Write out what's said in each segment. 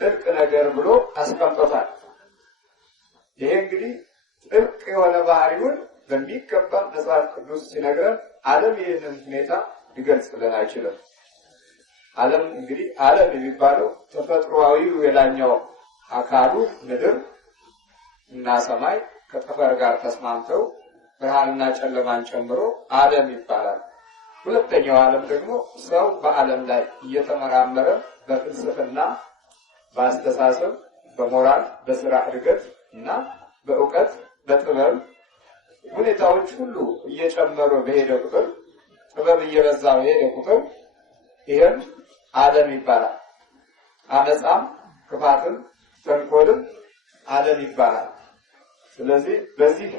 ጥልቅ ነገር ብሎ አስቀምጦታል። ይሄ እንግዲህ ጥልቅ የሆነ ባህሪውን በሚገባ መጽሐፍ ቅዱስ ሲነግረን ዓለም ይህንን ሁኔታ ሊገልጽልን አይችልም። ዓለም እንግዲህ ዓለም የሚባለው ተፈጥሯዊው የላኛው አካሉ ምድር እና ሰማይ ከጠፈር ጋር ተስማምተው ብርሃንና ጨለማን ጨምሮ ዓለም ይባላል። ሁለተኛው ዓለም ደግሞ ሰው በዓለም ላይ እየተመራመረ በፍልስፍና፣ በአስተሳሰብ፣ በሞራል፣ በስራ እድገት እና በእውቀት፣ በጥበብ ሁኔታዎች ሁሉ እየጨመሩ በሄደ ቁጥር ጥበብ እየበዛ በሄደ ቁጥር ይሄም ዓለም ይባላል። አመጻም፣ ክፋትም፣ ተንኮልም ዓለም ይባላል። ስለዚህ በዚህ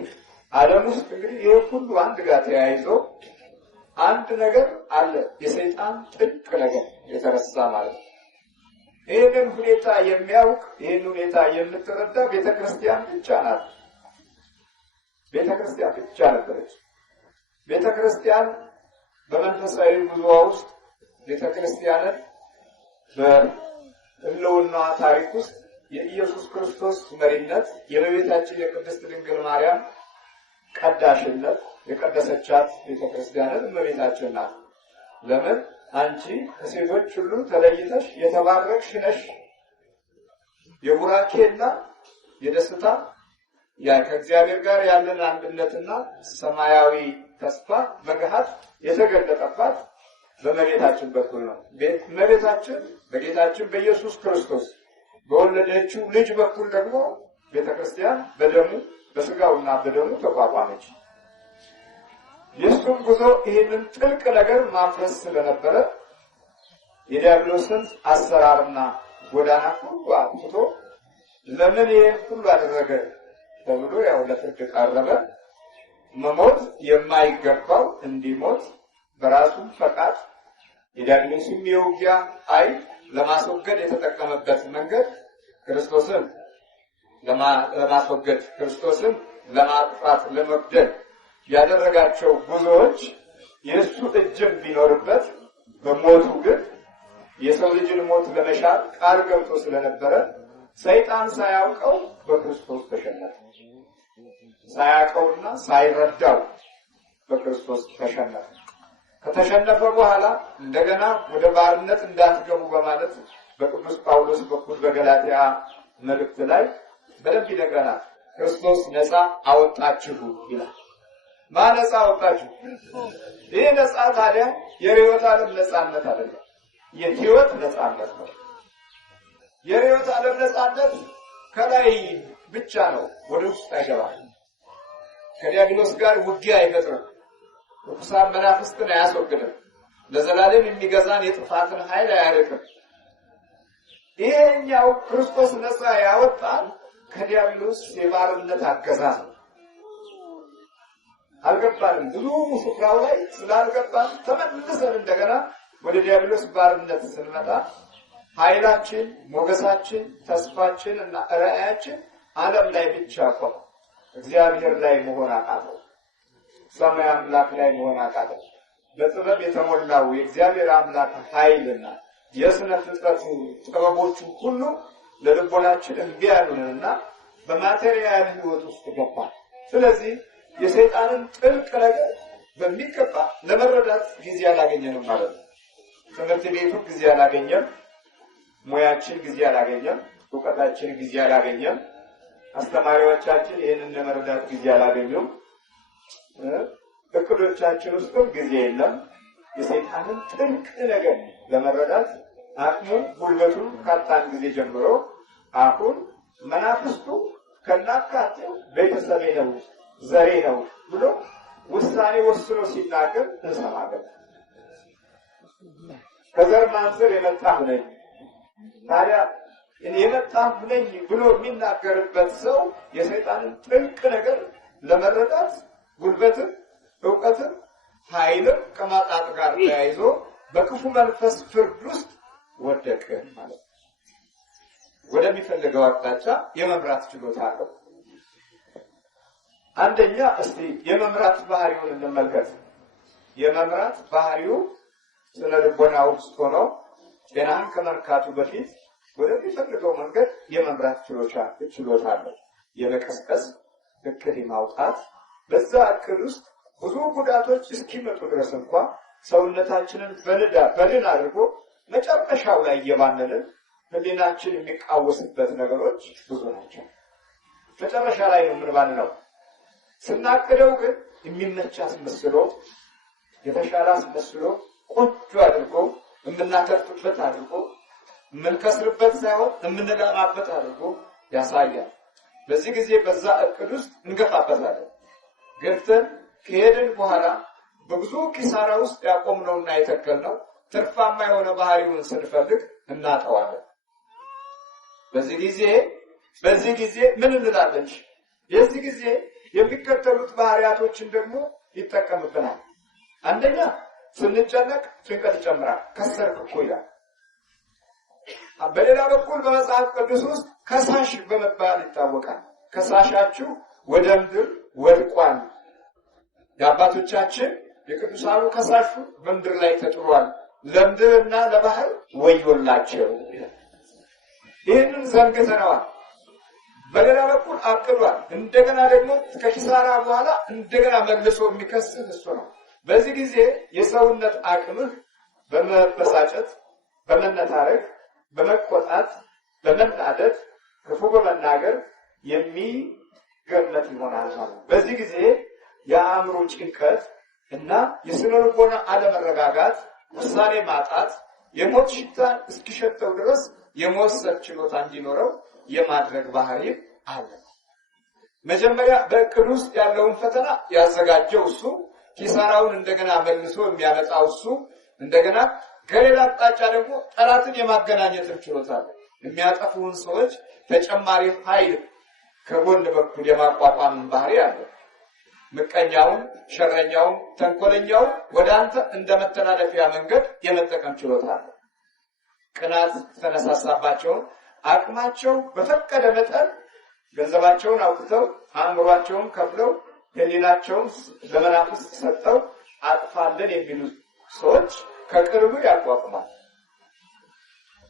ዓለም ውስጥ እንግዲህ ይሄ ሁሉ አንድ ጋር ተያይዞ አንድ ነገር አለ፣ የሰይጣን ጥልቅ ነገር የተረሳ ማለት ነው። ይህንን ሁኔታ የሚያውቅ ይህን ሁኔታ የምትረዳ ቤተክርስቲያን ብቻ ናት። ቤተክርስቲያን ብቻ ነበረች። ቤተክርስቲያን በመንፈሳዊ ጉዞ ውስጥ ቤተክርስቲያንን በሕልውና ታሪክ ውስጥ የኢየሱስ ክርስቶስ መሪነት፣ የእመቤታችን የቅድስት ድንግል ማርያም ቀዳሽነት የቀደሰቻት ቤተክርስቲያንን እመቤታችን ናት። ለምን? አንቺ ከሴቶች ሁሉ ተለይተሽ የተባረክሽ ነሽ። የቡራኬና የደስታ ከእግዚአብሔር ጋር ያለን አንድነትና ሰማያዊ ተስፋ በገሃድ የተገለጠባት በእመቤታችን በኩል ነው። እመቤታችን በጌታችን በኢየሱስ ክርስቶስ በወለደችው ልጅ በኩል ደግሞ ቤተክርስቲያን በደሙ በስጋውና በደሙ ተቋቋመች። የእሱም ጉዞ ይህንን ጥልቅ ነገር ማፍረስ ስለነበረ የዲያብሎስን አሰራርና ጎዳና ሁሉ አጥፍቶ ለምን ይህን ሁሉ አደረገ ተብሎ ያው ለፍርድ ቀረበ። መሞት የማይገባው እንዲሞት በራሱ ፈቃድ የዲያብሎስን የውጊያ ኃይል ለማስወገድ የተጠቀመበት መንገድ ክርስቶስን ለማስወገድ ክርስቶስን ለማጥፋት ለመግደል ያደረጋቸው ጉዞዎች የእሱ እጅም ቢኖርበት በሞቱ ግን የሰው ልጅን ሞት ለመሻር ቃል ገብቶ ስለነበረ ሰይጣን ሳያውቀው በክርስቶስ ተሸነፈ። ሳያውቀውና ሳይረዳው በክርስቶስ ተሸነፈ። ከተሸነፈ በኋላ እንደገና ወደ ባርነት እንዳትገቡ በማለት በቅዱስ ጳውሎስ በኩል በገላትያ መልእክት ላይ በደንብ ይነግረናል። ክርስቶስ ነፃ አወጣችሁ ይላል። ማን ነፃ አወጣችሁ? ይህ ነፃ ታዲያ የሕይወት ዓለም ነፃነት አይደለም፣ የሕይወት ነፃነት ነው። የሕይወት ዓለም ነፃነት ከላይ ብቻ ነው፣ ወደ ውስጥ አይገባም። ከዲያብሎስ ጋር ውጊያ አይፈጥርም። ርኩሳን መናፍስትን አያስወግድም። ለዘላለም የሚገዛን የጥፋትን ኃይል አያርቅም። ይሄኛው ክርስቶስ ነፃ ያወጣን ከዲያብሎስ የባርነት አገዛዝ ነው። አልገባንም። ብዙ ስፍራው ላይ ስላልገባን ተመልሰን እንደገና ወደ ዲያብሎስ ባርነት ስንመጣ ኃይላችን፣ ሞገሳችን፣ ተስፋችን እና ራእያችን ዓለም ላይ ብቻ ቆመ። እግዚአብሔር ላይ መሆን አቃተው። ሰማይ አምላክ ላይ መሆን አቃተው። በጥበብ የተሞላው የእግዚአብሔር አምላክ ኃይልና የስነ ፍጥረቱ ጥበቦቹ ሁሉ ለልቦናችን እምቢ ያሉንና በማቴሪያል ህይወት ውስጥ ገባ። ስለዚህ የሰይጣንን ጥልቅ ነገር በሚገባ ለመረዳት ጊዜ አላገኘንም ማለት ነው። ትምህርት ቤቱ ጊዜ አላገኘም፣ ሙያችን ጊዜ አላገኘም፣ እውቀታችን ጊዜ አላገኘም፣ አስተማሪዎቻችን ይህንን ለመረዳት ጊዜ አላገኙም፣ እቅዶቻችን ውስጥም ጊዜ የለም። የሰይጣንን ጥልቅ ነገር ለመረዳት አቅሙን ጉልበቱን ካጣን ጊዜ ጀምሮ አሁን መናፍስቱ ከናካቴው ቤተሰቤ ነው ዘሬ ነው ብሎ ውሳኔ ወስኖ ሲናገር እንሰማለን። ከዘር ማንዘር የመጣሁ ነኝ። ታዲያ የመጣሁ ነኝ ብሎ የሚናገርበት ሰው የሰይጣንን ጥልቅ ነገር ለመረዳት ጉልበትን፣ እውቀትን፣ ኃይልን ከማጣት ጋር ተያይዞ በክፉ መንፈስ ፍርድ ውስጥ ወደቀ ማለት ነው። ወደሚፈልገው አቅጣጫ የመምራት ችሎታ አለው። አንደኛ እስቲ የመምራት ባህሪውን እንመልከት። የመምራት ባህሪው ስለ ልቦና ውስጥ ሆኖ ጤናን ከመርካቱ በፊት ወደሚፈልገው መንገድ የመምራት ችሎታ አለው። የመቀስቀስ እቅድ ማውጣት፣ በዛ እቅድ ውስጥ ብዙ ጉዳቶች እስኪመጡ ድረስ እንኳን ሰውነታችንን በድን አድርጎ መጨረሻው ላይ እየባነንን ህሊናችን የሚቃወስበት ነገሮች ብዙ ናቸው። መጨረሻ ላይ ነው የምንባንነው። ስናቅደው ግን የሚመች አስመስሎ የተሻለ አስመስሎ ቆንጆ አድርጎ የምናተርፍበት አድርጎ የምንከስርበት ሳይሆን የምንለማበት አድርጎ ያሳያል። በዚህ ጊዜ በዛ እቅድ ውስጥ እንገፋበታለን። ገብተን ከሄድን በኋላ በብዙ ኪሳራ ውስጥ ያቆምነውና የተከልነው ትርፋማ የሆነ ባህሪውን ስንፈልግ እናጠዋለን። በዚህ ጊዜ ምን እንላለን? የዚህ ጊዜ የሚከተሉት ባህሪያቶችን ደግሞ ይጠቀምብናል። አንደኛ ስንጨነቅ ጭንቀት ይጨምራል። ከሰርክ እኮ ይላል። በሌላ በኩል በመጽሐፍ ቅዱስ ውስጥ ከሳሽ በመባል ይታወቃል። ከሳሻችሁ ወደ ምድር ወድቋል። የአባቶቻችን የቅዱሳኑ ከሳሹ በምድር ላይ ተጥሏል፣ ለምድርና ለባህር ወዮላቸው። ይህንን ዘንግተነዋል። በሌላ በኩል አቅዷል። እንደገና ደግሞ ከኪሳራ በኋላ እንደገና መልሶ የሚከስህ እሱ ነው። በዚህ ጊዜ የሰውነት አቅምህ በመበሳጨት፣ በመነታረክ፣ በመቆጣት፣ በመናደድ፣ ክፉ በመናገር የሚገመት ይሆናል ማለት ነው። በዚህ ጊዜ የአእምሮ ጭንቀት እና የስነ ልቦና አለመረጋጋት፣ ውሳኔ ማጣት፣ የሞት ሽታን እስኪሸተው ድረስ የመወሰን ችሎታ እንዲኖረው የማድረግ ባህሪ አለ። መጀመሪያ በእቅድ ውስጥ ያለውን ፈተና ያዘጋጀው እሱ፣ ኪሳራውን እንደገና መልሶ የሚያመጣው እሱ፣ እንደገና ከሌላ አቅጣጫ ደግሞ ጠላትን የማገናኘት ችሎታ አለ። የሚያጠፉን ሰዎች ተጨማሪ ኃይል ከጎን በኩል የማቋቋም ባህሪ አለ። ምቀኛውን፣ ሸረኛውን፣ ተንኮለኛውን ወደ አንተ እንደመተላለፊያ መንገድ የመጠቀም ችሎታ አለ። ቅናት ተነሳሳባቸውን አቅማቸው በፈቀደ መጠን ገንዘባቸውን አውጥተው አእምሯቸውን ከፍለው ህሊናቸውን ለመናፍስት ሰጥተው አጥፋለን የሚሉ ሰዎች ከቅርቡ ያቋቁማል።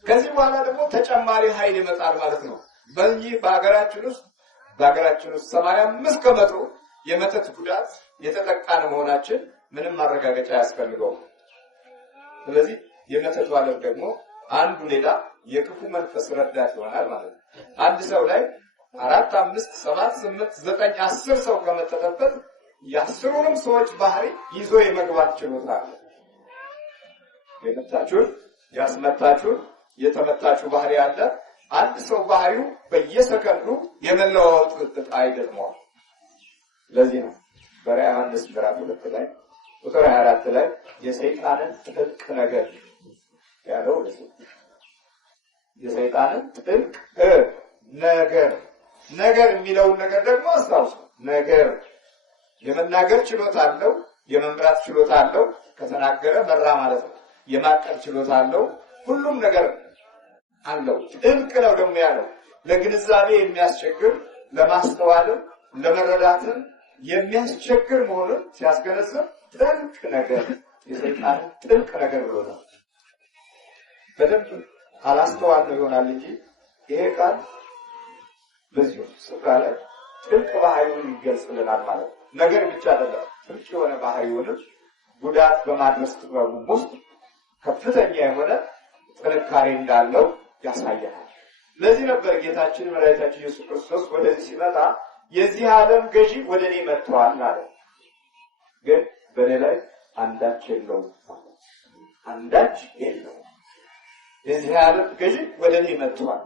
ከዚህ በኋላ ደግሞ ተጨማሪ ኃይል ይመጣል ማለት ነው። በዚህ በአገራችን ውስጥ 85% የመተት ጉዳት የተጠቃን መሆናችን ምንም ማረጋገጫ ያስፈልገው። ስለዚህ የመተት ዓለም ደግሞ አንዱ ሌላ የክፉ መንፈስ ረዳት ይሆናል ማለት ነው። አንድ ሰው ላይ 4 5 7 8 9 10 ሰው ከመተተበት የአስሩንም ሰዎች ባህሪ ይዞ የመግባት ችሎታ አለ። የመታችሁ ያስመታችሁ የተመታችሁ ባህሪ አለ። አንድ ሰው ባህሪው በየሰከንዱ የመለዋወጥ ዕጣ ይገጥመዋል። ለዚህ ነው በራዕየ ዮሐንስ ምዕራፍ 2 ላይ ቁጥር 24 ላይ የሰይጣንን ጥልቅ ነገር ያለው የሰይጣንን ጥልቅ ነገር የሚለውን ነገር ደግሞ አስታውሱ። ነገር የመናገር ችሎታ አለው፣ የመምራት ችሎታ አለው። ከተናገረ መራ ማለት ነው። የማቀድ ችሎታ አለው። ሁሉም ነገር አለው። ጥልቅ ነው ደግሞ ያለው ለግንዛቤ የሚያስቸግር፣ ለማስተዋልም ለመረዳትም የሚያስቸግር መሆኑን ሲያስገነዝብ ጥልቅ ነገር የሰይጣንን ጥልቅ ነገር ብሎታል። በደንብ አላስተዋልነው ይሆናል እንጂ ይሄ ቃል በዚህ ስፍራ ላይ ጥልቅ ባህሪውን ይገልጽልናል ማለት ነው። ነገር ብቻ አይደለም፣ ጥልቅ የሆነ ባህሪውንም ጉዳት በማድረስ ጥበቡ ውስጥ ከፍተኛ የሆነ ጥንካሬ እንዳለው ያሳያል። ለዚህ ነበር ጌታችን መድኃኒታችን ኢየሱስ ክርስቶስ ወደዚህ ሲመጣ የዚህ ዓለም ገዢ ወደ እኔ መጥቷል አለ። ግን በእኔ ላይ አንዳች የለውም። አንዳች የለውም። የዚህ ዓለም ገዢ ወደ እኔ መጥቷል።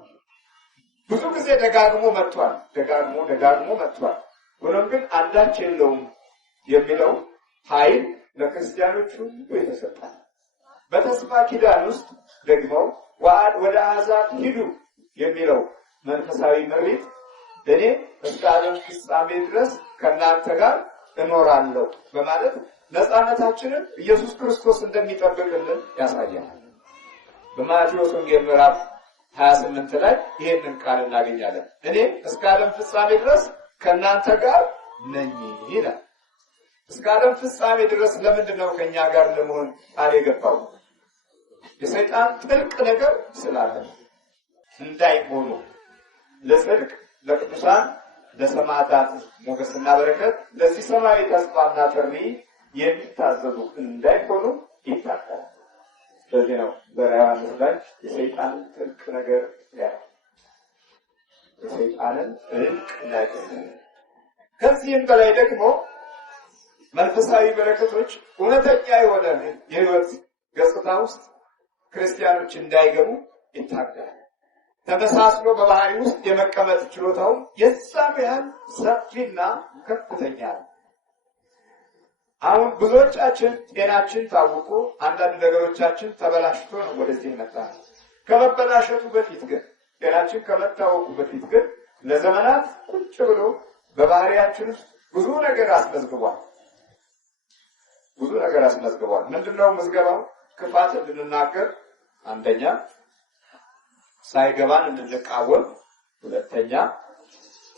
ብዙ ጊዜ ደጋግሞ መጥቷል። ደጋግሞ መጥቷል። ሆኖም ግን አንዳች የለውም የሚለው ኃይል ለክርስቲያኖች ሁሉ የተሰጠ በተስፋ ኪዳን ውስጥ ደግሞ ወደ አሕዛብ ሂዱ የሚለው መንፈሳዊ ምሪት እኔ እስከ ዓለም ፍጻሜ ድረስ ከእናንተ ጋር እኖራለሁ በማለት ነፃነታችንን ኢየሱስ ክርስቶስ እንደሚጠብቅልን ያሳያል። በማቴዎስ ወንጌል ምዕራፍ 28 ላይ ይሄንን ቃል እናገኛለን። እኔ እስከ ዓለም ፍጻሜ ድረስ ከእናንተ ጋር ነኝ ይላል። እስከ ዓለም ፍጻሜ ድረስ ለምንድን ነው ከኛ ጋር ለመሆን ቃል የገባው? የሰይጣን ጥልቅ ነገር ስላለ። እንዳይሆኑ ለጽድቅ ለቅዱሳን ለሰማዕታት ሞገስና በረከት ለዚህ ሰማያዊ ተስፋና ጥሪ የሚታዘዙ እንዳይሆኑ ይታገላል። ስለዚህ ነው በራዕየ ዮሐንስ ላይ የሰይጣንን ጥልቅ ነገር የሰይጣንን ጥልቅ ነገር ከዚህም በላይ ደግሞ መንፈሳዊ በረከቶች እውነተኛ የሆነ የህይወት ገጽታ ውስጥ ክርስቲያኖች እንዳይገቡ ይታገላል። ተመሳስሎ በባህሪ ውስጥ የመቀመጥ ችሎታው የዛም ያህል ሰፊና ከፍተኛ ነው። አሁን ብዙዎቻችን ጤናችን ታውቆ አንዳንድ ነገሮቻችን ተበላሽቶ ነው ወደዚህ የመጣነው። ከመበላሸቱ በፊት ግን ጤናችን ከመታወቁ በፊት ግን ለዘመናት ቁጭ ብሎ በባህሪያችን ውስጥ ብዙ ነገር አስመዝግቧል። ምንድነው ምዝገባው? ክፋት እንድንናገር፣ አንደኛ ሳይገባን እንድንቃወም፣ ሁለተኛ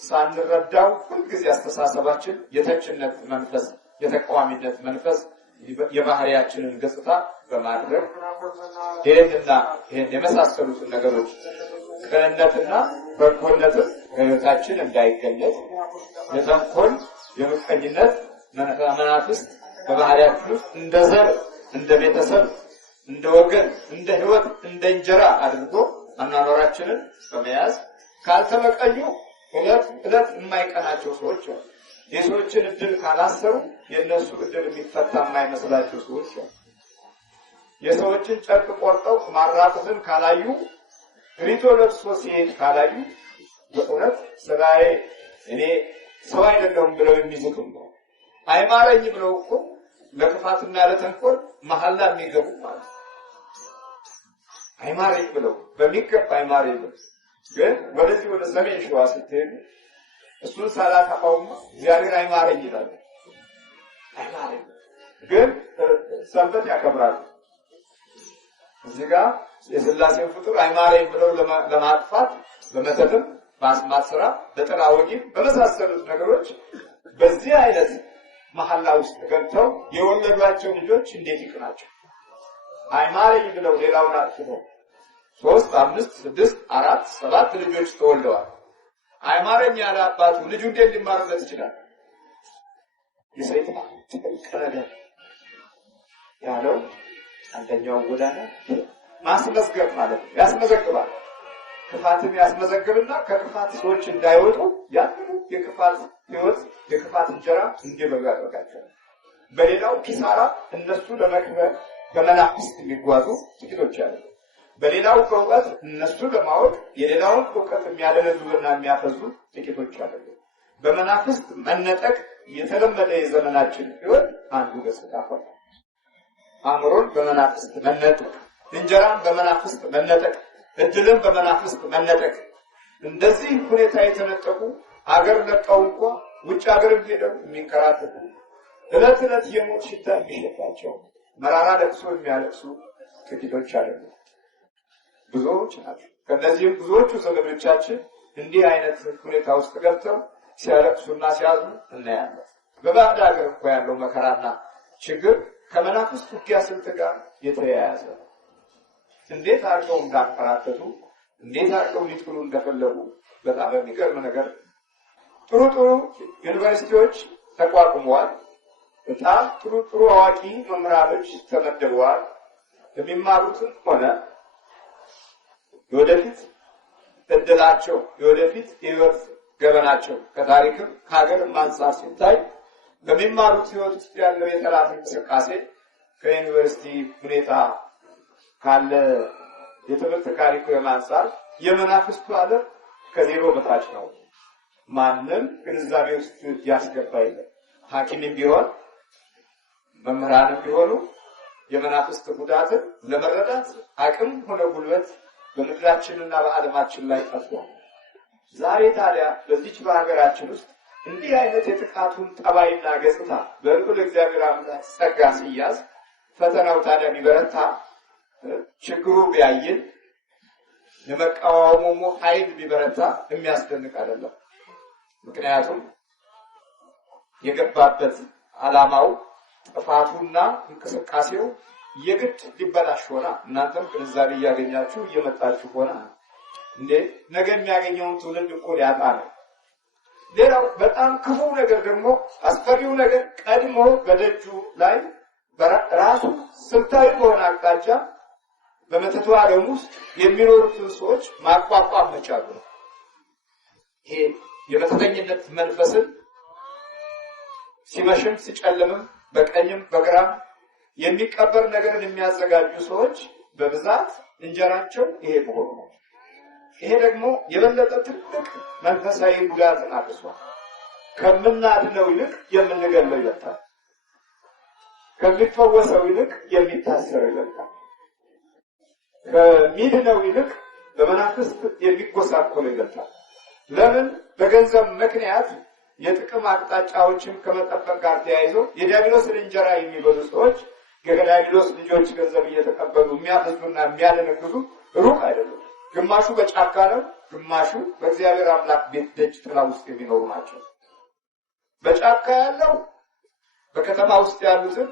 ሳንረዳው ሁልጊዜ አስተሳሰባችን የተችነት መንፈስ የተቃዋሚነት መንፈስ የባህሪያችንን ገጽታ በማድረግ ይህን የመሳሰሉትን ነገሮች ቅንነትና በጎነትን በሕይወታችን እንዳይገለጥ የተንኮል የምቀኝነት መናፍስት በባህሪያችን ውስጥ እንደ ዘር እንደ ቤተሰብ እንደ ወገን እንደ ሕይወት እንደ እንጀራ አድርጎ አኗኗራችንን በመያዝ ካልተመቀኙ እለት የማይቀናቸው ሰዎች አሉ። የሰዎችን እድል ካላሰሩ የእነሱ እድል የሚፈታ የማይመስላቸው ሰዎች አሉ። የሰዎችን ጨርቅ ቆርጠው ማራቁትን ካላዩ ሪቶ ለብሶ ሲሄድ ካላዩ በእውነት ስራዬ እኔ ሰው አይደለሁም ብለው የሚዝቱም ነው። አይማረኝ ብለው እኮ ለክፋትና ለተንኮል መሐላ የሚገቡ ማለት ነው። አይማረኝ ብለው በሚገባ አይማረኝ ብለው ግን ወደዚህ ወደ ሰሜን ሸዋ ስትሄዱ እሱን ሳላጠፋውም እግዚአብሔር አይማረኝ ይላል። አይማረኝ ግን ሰንበት ያከብራሉ። እዚህ ጋር የሥላሴን ፍጡር አይማረኝ ብለው ለማጥፋት በመተትም በአስማት ስራ በጥላ ወጊም በመሳሰሉት ነገሮች በዚህ አይነት መሐላ ውስጥ ገብተው የወለዷቸው ልጆች እንዴት ይቅናቸው? አይማረኝ ብለው ሌላውን አጥፍተው 3 5 6 4 7 ልጆች ተወልደዋል። አይማረኝ ያለ አባቱ ልጁ እንዴት ሊማርለት ይችላል? የሰይጣን ጥልቅ ነገር ያለው አንደኛው ጎዳና ማስመዝገብ ማለት ነው። ያስመዘግባል። ክፋትን ያስመዘግብና ከክፋት ሰዎች እንዳይወጡ ያንኑ የክፋት ህይወት የክፋት እንጀራ እንዲበሉ ያደርጋቸዋል። በሌላው ኪሳራ እነሱ ለመክበር በመናፍስት የሚጓዙ ጥቂቶች አሉ። በሌላው እውቀት እነሱ ለማወቅ የሌላውን እውቀት የሚያደለዙና የሚያፈዙ ጥቂቶች አሉ። በመናፍስት መነጠቅ የተለመደ የዘመናችን ህይወት አንዱ ገጽታ ሆነ። አእምሮን በመናፍስት መነጠቅ፣ እንጀራን በመናፍስት መነጠቅ፣ እድልን በመናፍስት መነጠቅ። እንደዚህ ሁኔታ የተነጠቁ አገር ለቀው እንኳ ውጭ አገር ሄደው የሚንከራተቱ እለት እለት የሞት ሽታ የሚሸታቸው መራራ ለቅሶ የሚያለቅሱ ጥቂቶች አይደሉም፣ ብዙዎች ናቸው። ከነዚህም ብዙዎቹ ዘመዶቻችን እንዲህ አይነት ሁኔታ ውስጥ ገብተው ሲያለቅሱና ሲያዝኑ እናያለን። በባዕድ አገር እንኳ ያለው መከራና ችግር ከመናፍስት ውጊያ ስልት ጋር የተያያዘ ነው። እንዴት አድርገው እንዳንከራተቱ እንዴት አድርገው ሊጥሉ እንደፈለጉ በጣም የሚገርም ነገር። ጥሩ ዩኒቨርሲቲዎች ተቋቁመዋል። በጣም ጥሩ አዋቂ መምህራኖች ተመድበዋል። የሚማሩትን ሆነ የወደፊት እድላቸው የወደፊት ህይወት ገበናቸው ከታሪክም ከሀገርም አንጻር ሲታይ በሚማሩት ህይወት ውስጥ ያለው የጠላት እንቅስቃሴ ከዩኒቨርሲቲ ሁኔታ ካለ የትምህርት ካሪኩለም አንጻር የመናፍስቱ ዓለም ከዜሮ በታች ነው። ማንም ግንዛቤ ውስጥ ያስገባ የለም። ሐኪምም ቢሆን መምህራንም ቢሆኑ የመናፍስት ጉዳትን ለመረዳት አቅም ሆነ ጉልበት በምድራችንና በዓለማችን ላይ ጠፍቷል። ዛሬ ታዲያ በዚች በሀገራችን ውስጥ እንዲህ አይነት የጥቃቱን ጠባይና ገጽታ በልዑል እግዚአብሔር አምላክ ጸጋ ሲያዝ ፈተናው ታዲያ ቢበረታ ችግሩ ቢያይል የመቃወሙ ኃይል ቢበረታ የሚያስደንቅ አይደለም። ምክንያቱም የገባበት ዓላማው ጥፋቱና እንቅስቃሴው የግድ ሊበላሽ ሆና እናንተም ግንዛቤ እያገኛችሁ እየመጣችሁ ሆና እንዴ ነገ የሚያገኘውን ትውልድ እኮ ሊያጣ ነው። ሌላው በጣም ክፉ ነገር ደግሞ አስፈሪው ነገር ቀድሞ በደጁ ላይ ራሱ ስልታዊ በሆነ አቅጣጫ በመተቱ ዓለም ውስጥ የሚኖሩትን ሰዎች ማቋቋም መቻሉ ነው። ይሄ የመተተኝነት መንፈስን ሲመሽም ሲጨልምም በቀኝም በግራም የሚቀበር ነገርን የሚያዘጋጁ ሰዎች በብዛት እንጀራቸው ይሄ መሆኑ ነው። ይሄ ደግሞ የበለጠ ትልቅ መንፈሳዊ ጉዳትን አድርሷል። ከምናድነው ይልቅ የምንገለው ይበልጣል። ከሚፈወሰው ይልቅ የሚታሰረው ይበልጣል። ከሚድነው ይልቅ በመናፍስት የሚጎሳቆለው ይበልጣል። ለምን? በገንዘብ ምክንያት የጥቅም አቅጣጫዎችን ከመጠበቅ ጋር ተያይዞ የዲያብሎስን እንጀራ የሚበሉ ሰዎች ከዲያብሎስ ልጆች ገንዘብ እየተቀበሉ የሚያፈዙና የሚያደነግዙ ሩቅ አይደሉም። ግማሹ በጫካ ነው፣ ግማሹ በእግዚአብሔር አምላክ ቤት ደጅ ጥላ ውስጥ የሚኖሩ ናቸው። በጫካ ያለው በከተማ ውስጥ ያሉትን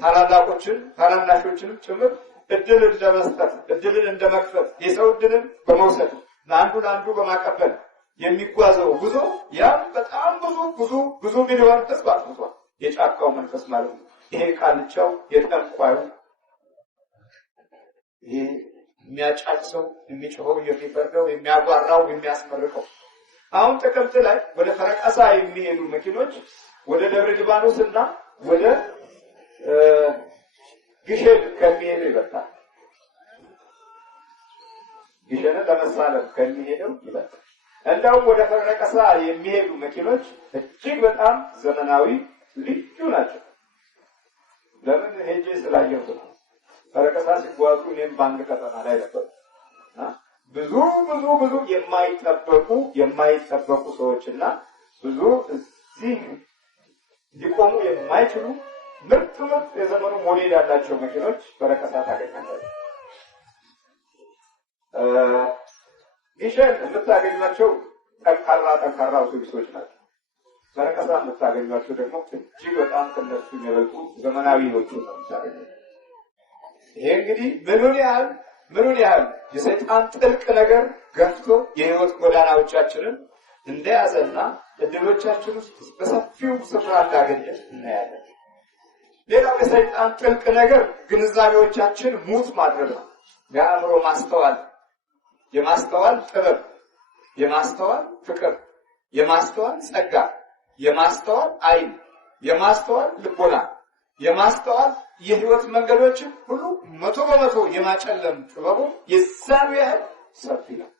ታላላቆችን ታናናሾችንም ጭምር እድልን እንደመስጠት እድልን እንደመክፈት የሰው እድልን በመውሰድ ለአንዱ በማቀበል የሚጓዘው ጉዞ ያም በጣም ብዙ ሚሊዮን ህዝብ አጥቷል። የጫካው መንፈስ ማለት ነው። ይሄ ቃልቻው የጠንቋዩ ይሄ የሚያጫጭሰው የሚጮኸው የሚፈርደው የሚያጓራው የሚያስመርቀው አሁን ጥቅምት ላይ ወደ ፈረቀሳ የሚሄዱ መኪኖች ወደ ደብረ ሊባኖስና ወደ ግሸን ከሚሄዱ ይበልጣል። ግሸን ለመሳለም ከሚሄደው ይበልጣል። እንደውም ወደ ፈረቀሳ የሚሄዱ መኪኖች እጅግ በጣም ዘመናዊ ልዩ ናቸው። ለምን? ሄጄ ስላየሁት ነው። ፈረቀሳ ሲጓዙ እኔም ባንክ ከተማ ላይ ነበር። ብዙ የማይጠበቁ ሰዎችና ብዙ እዚህ ሊቆሙ የማይችሉ ምርጥ የዘመኑ ሞዴል ያላቸው መኪኖች ፈረቀሳ ታገኛላችሁ። ግሸን የምታገኟቸው ጠንካራ አውቶቡሶች ናቸው። ፈረቀሳ የምታገኟቸው ደግሞ እጅግ በጣም ከነሱ የሚበልጡ ዘመናዊ ሆቹ ነው የምታገኙት። ይሄ እንግዲህ ምኑን ያህል የሰይጣን ጥልቅ ነገር ገፍቶ የህይወት ጎዳናዎቻችንን እንደያዘና እድሎቻችን ውስጥ በሰፊው ስፍራ እንዳገኘ እናያለን። ሌላው የሰይጣን ጥልቅ ነገር ግንዛቤዎቻችን ሙት ማድረግ ነው። የአእምሮ ማስተዋል፣ የማስተዋል ጥበብ፣ የማስተዋል ፍቅር፣ የማስተዋል ጸጋ፣ የማስተዋል አይን፣ የማስተዋል ልቦና፣ የማስተዋል የህይወት መንገዶችን ሁሉ 100% የማጨለም ጥበቡ የዛኑ ያህል ሰፊ ነው።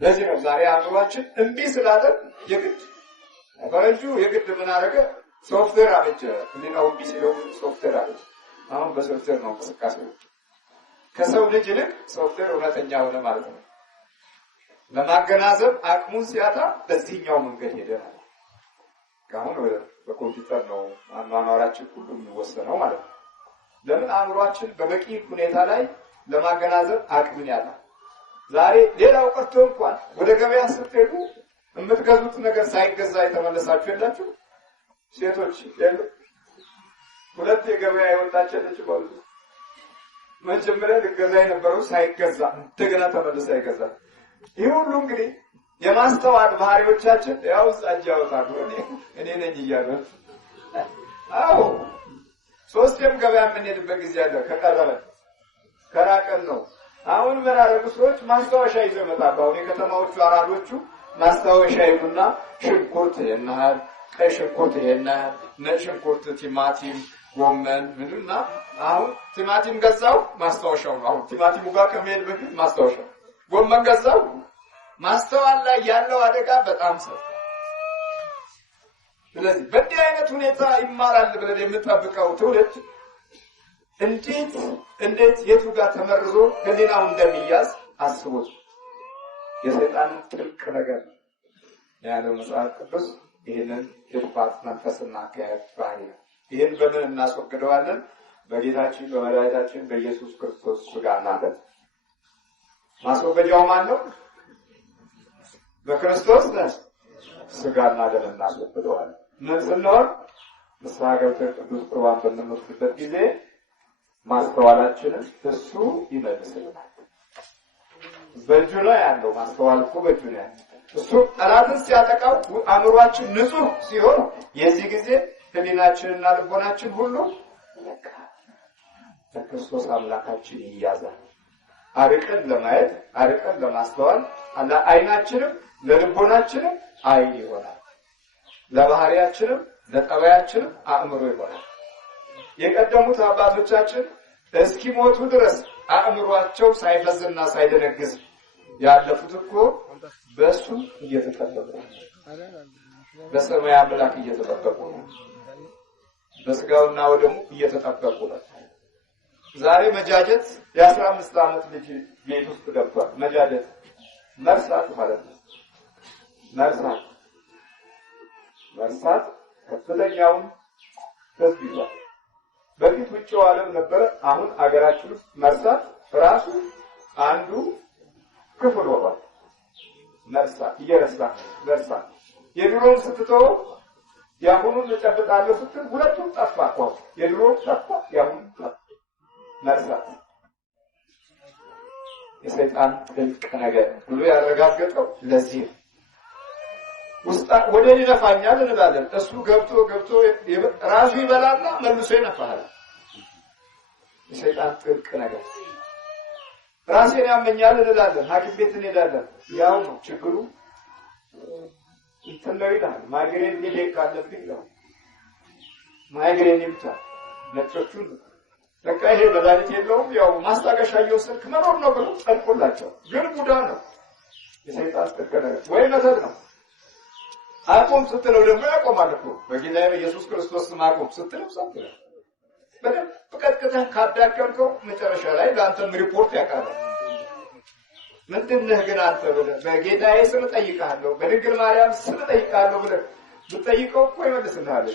ለዚህ ነው ዛሬ አእምሯችን እምቢ ስላለ የግድ ፈረንጁ የግድ ምን አደረገ? ሶፍትዌር አበጀ። እንዴናው እምቢ ሲለው ሶፍትዌር አበጀ። አሁን በሶፍትዌር ነው እንቅስቃሴ። ከሰው ልጅ ይልቅ ሶፍትዌር እውነተኛ ሆነ ማለት ነው። ለማገናዘብ አቅሙን ሲያጣ በዚህኛው መንገድ ሄደናል። ካሁን በኮምፒውተር ነው አኗኗራችን ሁሉ የሚወሰነው ማለት ነው። ለምን? አእምሯችን በበቂ ሁኔታ ላይ ለማገናዘብ አቅምን ያጣል። ዛሬ ሌላው ቀርቶ እንኳን ወደ ገበያ ስትሄዱ የምትገዙት ነገር ሳይገዛ የተመለሳችሁ የላችሁ? ሴቶች የሉ? ሁለት የገበያ የወጣችለች ባሉ መጀመሪያ ልገዛ የነበረው ሳይገዛ እንደገና ተመልሳ ይገዛል። ይህ ሁሉ እንግዲህ የማስተዋል ባህሪዎቻችን ያው ጻጃውታሉ እኔ ነኝ እያሉ አዎ ሶስቴም ገበያ የምንሄድበት ጊዜ አለ። ከቀረበ ከራቀን ነው። አሁን ምን አደረጉ ሰዎች? ማስታወሻ ይዘው መጣሉ። አሁን የከተማዎቹ አራዶቹ ማስታወሻ ይሉና ሽንኩርት የናል፣ ቀይ ሽንኩርት የናል፣ ነጭ ሽንኩርት፣ ቲማቲም፣ ጎመን ምንድነው? አሁን ቲማቲም ገዛው ማስታወሻው ነው። አሁን ቲማቲሙ ጋር ከመሄድ በፊት ማስታወሻው፣ ጎመን ገዛው። ማስተዋል ላይ ያለው አደጋ በጣም ሰፊ። ስለዚህ በዚህ አይነት ሁኔታ ይማራል ብለን የምንጠብቀው ትውልድ እንዴት የቱ ጋር ተመርዞ ህሊናው እንደሚያዝ አስቡት። የሰይጣን ጥልቅ ነገር ያለው መጽሐፍ ቅዱስ ይህንን የጥፋት መንፈስና አካሄድ ባህሪ ነው። ይህን በምን እናስወግደዋለን? በጌታችን በመድኃኒታችን በኢየሱስ ክርስቶስ ሥጋና ደም። ማስወገጃው ማን ነው? በክርስቶስ ሥጋና ደም እናስወግደዋለን። ምን ስንሆን? ንስሐ ገብተን ቅዱስ ቁርባን በምንወስድበት ጊዜ ማስተዋላችንን እሱ ይመልስልናል። በእጁ ላይ ያለው ማስተዋል እኮ በእጁ ላይ ያለው እሱ ጠላትን ሲያጠቃው አእምሯችን ንጹህ ሲሆን የዚህ ጊዜ ህሊናችንና ልቦናችን ሁሉ በክርስቶስ አምላካችን ይያዛል። አርቀን ለማየት አርቀን ለማስተዋል አይናችንም ለልቦናችንም አይን ይሆናል። ለባህሪያችንም ለጠባያችንም አእምሮ ይሆናል። የቀደሙት አባቶቻችን እስኪሞቱ ድረስ አእምሯቸው ሳይፈዝና ሳይደነግዝ ያለፉት እኮ በእሱ እየተጠበቁ በሰማይ አምላክ እየተጠበቁ ነው። በስጋውና ወደሙ እየተጠበቁ ነው። ዛሬ መጃጀት የ15 ዓመት ልጅ ቤት ውስጥ ገብቷል። መጃጀት መርሳት ማለት ነው። መርሳት ከፍተኛውን ህዝብ ይዟል። በፊት ውጭው ዓለም ነበር። አሁን አገራችን ውስጥ መርሳት ራሱ አንዱ ክፍል ሆኗል። መርሳት የድሮውን ስትተው ያሁኑን ተጨብጣለሁ ስትል ሁለቱም ጠፋ እኮ። የድሮው ጠፋ፣ ያሁኑ ጠፋ። መርሳት የሰይጣን ጥልቅ ነገር ብሎ ያረጋገጠው ለዚህ ነው። ወደ ይነፋኛል እንላለን። እሱ ገብቶ ራሱ ይበላና መልሶ ይነፋል። የሰይጣን ጥልቅ ነገር ራሴን ያመኛል እንላለን። ሐኪም ቤት እንሄዳለን። ያው ነው ችግሩ። ይተላይዳል ማይግሬን ሄዴክ ካለብኝ ነው ማይግሬን ይምጣ ነጮቹን በቃ ይሄ መድኃኒት የለውም ያው ማስታገሻ እየወሰድክ መኖር ነው ብሎ ጠልቆላቸው። ግን ቡዳ ነው የሰይጣን ጥልቅ ነገር ወይ መተት ነው። አቆም ስትለው ደግሞ ያቆማል እኮ በጌታ በኢየሱስ ክርስቶስ ስም አቆም ስትለው ሰጥተህ በደንብ በቀጥታ ካዳከምከው መጨረሻ ላይ ለአንተም ሪፖርት ያቀርባል። ምንድነው ግን አንተ በጌታዬ ስም ጠይቃለሁ በድንግል ማርያም ስም ጠይቃለሁ ብለህ ብትጠይቀው እኮ ይመልስልሃል።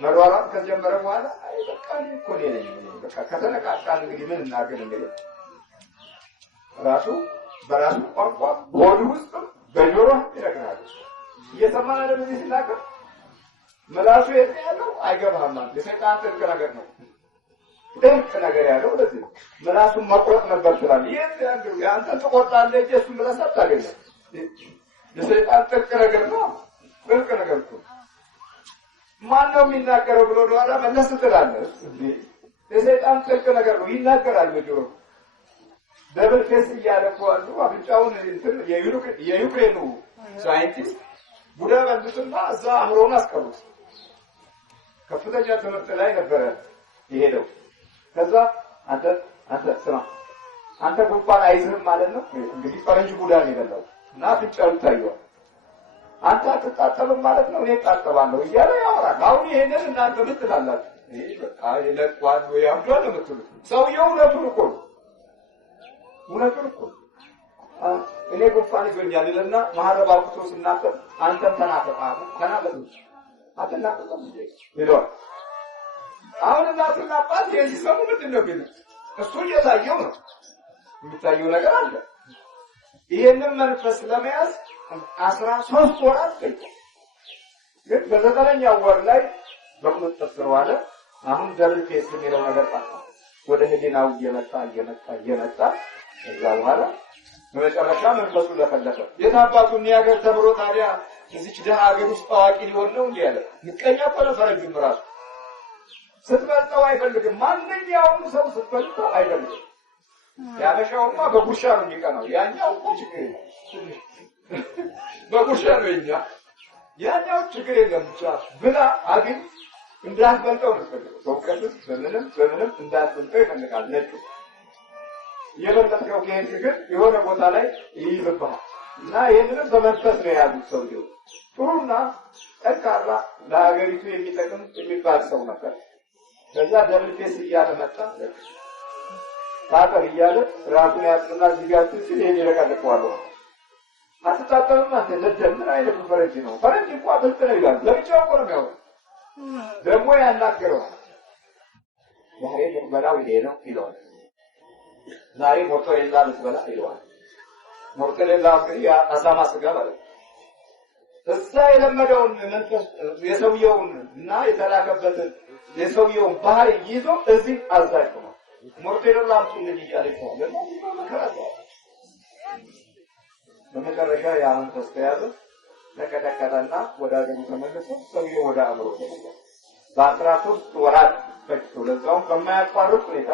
መሯሯጥ ከጀመረ በኋላ አይ በቃ እኮ ነኝ በቃ ከተነቃቃን እንግዲህ ምን እናገር እንግዲህ በራሱ ቋንቋ ሆድ ውስጥ በጆሮ ይነግራል። እየሰማን አይደል ሲናገር መላሱ ያለው አይገባህም ማለት የሰይጣን ጥልቅ ነገር ነው። ጥልቅ ነገር ያለው ለዚህ መላሱን መቁረጥ ነበር ይችላል። ያንተ ተቆጣለህ ኢየሱስ መላሳት ታገኘ የሰይጣን ጥልቅ ነገር ነው። ጥልቅ ነገር ነው። ማነው የሚናገረው ብሎ ደዋላ መለስ ትላለህ። የሰይጣን ጥልቅ ነገር ነው ይናገራል በጆሮ ደብል ፌስ እያለፈዋሉ አፍንጫውን እንትን የዩክሬኑ ሳይንቲስት ቡዳ በልጥና እዛ አምሮን አስቀሩት። ከፍተኛ ትምህርት ላይ ነበረ የሄደው። ከዛ አንተ ስማ አንተ ጉንፋን አይዝህም ማለት ነው እንግዲህ ፈረንጅ ቡዳ ነው የበላው እና አፍንጫው ታየው። አንተ አትጣጣብም ማለት ነው እኔ ጣጣባለሁ እያለ ያወራል። አሁን ይሄንን እናንተ ምን ትላላችሁ? ይሄ በቃ ይለቋል ወይ ያምዷል የምትሉት ሰውየው እውነቱን እኮ እኔ ጉንፋን ይዞኛል ይልና ማህረብ አውጥቶ ሲናገር አንተም ተናገር ይለዋል። አሁን እናትና አባት የዚህ ሰው ምንድነው ቢሉ እሱ እየታየው ነው የሚታየው ነገር አለ። ይሄንን መንፈስ ለመያዝ 13 ወራት ቆየ። ግን በዘጠነኛው ወር ላይ በቁጥጥር ስር ዋለ። አሁን ደብል ፌስ የሚለው ነገር ጣጣ ወደ ህሊናው እየመጣ እዛ በኋላ በመጨረሻ መንፈሱ ለፈለፈ። የታባቱን ያገር ተብሮ ታዲያ እዚች ደሃ ሀገር ውስጥ ታዋቂ ሊሆን ነው እንዴ ያለ ምቀኛ ቆለ ፈረንጁም ራሱ ስትበልጠው አይፈልግም። ማንኛውም ሰው ስትበልጠው አይፈልግም። ያበሻውማ በጉርሻ ነው የሚቀናው። ያኛው ችግር በጉርሻ ነው ያኛው ችግር የለም ብቻ ብላ አግኝ እንዳትበልጠው ነው በእውቀት በምንም እንዳትበልጠው ይፈልጋል። ነጭ የበለጠው ከሄድ ግን የሆነ ቦታ ላይ ይይዝብሃል እና ይህንን በመንፈስ ነው ያሉት። ሰውየው ጥሩና ጠንካራ ለሀገሪቱ የሚጠቅም የሚባል ሰው ነበር። ከዛ ደብል ፌስ እያለ መጣ። ታጠር እያለ ራሱን ያጥና ዚጋቱ ሲል ይሄን ይረጋግጠዋል። አትታጠብም አንተ ለደም ምን አይነት ፈረንጅ ነው? ፈረንጅ እንኳን ብልጥ ነው ይላል። ለብቻው እኮ ነው የሚያወራው። ደግሞ ያናገረው ዛሬ በላው ይሄ ነው ይለዋል። ዛሬ ሞርቶሬላ ልትበላ ይለዋል። ሞርቶሬላ እንግዲህ አሳማ ስጋ ማለት እዛ የለመደውን መንፈስ የሰውየውን እና የተላከበትን የሰውየውን ባህሪ ይዞ እዚህ አዛጭ ነው። ሞርቶሬላ አምጡልኝ እያለ ይቆማል። ለምን ከራስ በመጨረሻ ያ መንፈስ ተያዘ፣ ተቀጠቀጠና ወደ አገሩ ተመለሰ። ሰውየው ወደ አእምሮ በ13 ወራት ፈጅቶ ለዛውም በማያቋርጥ ሁኔታ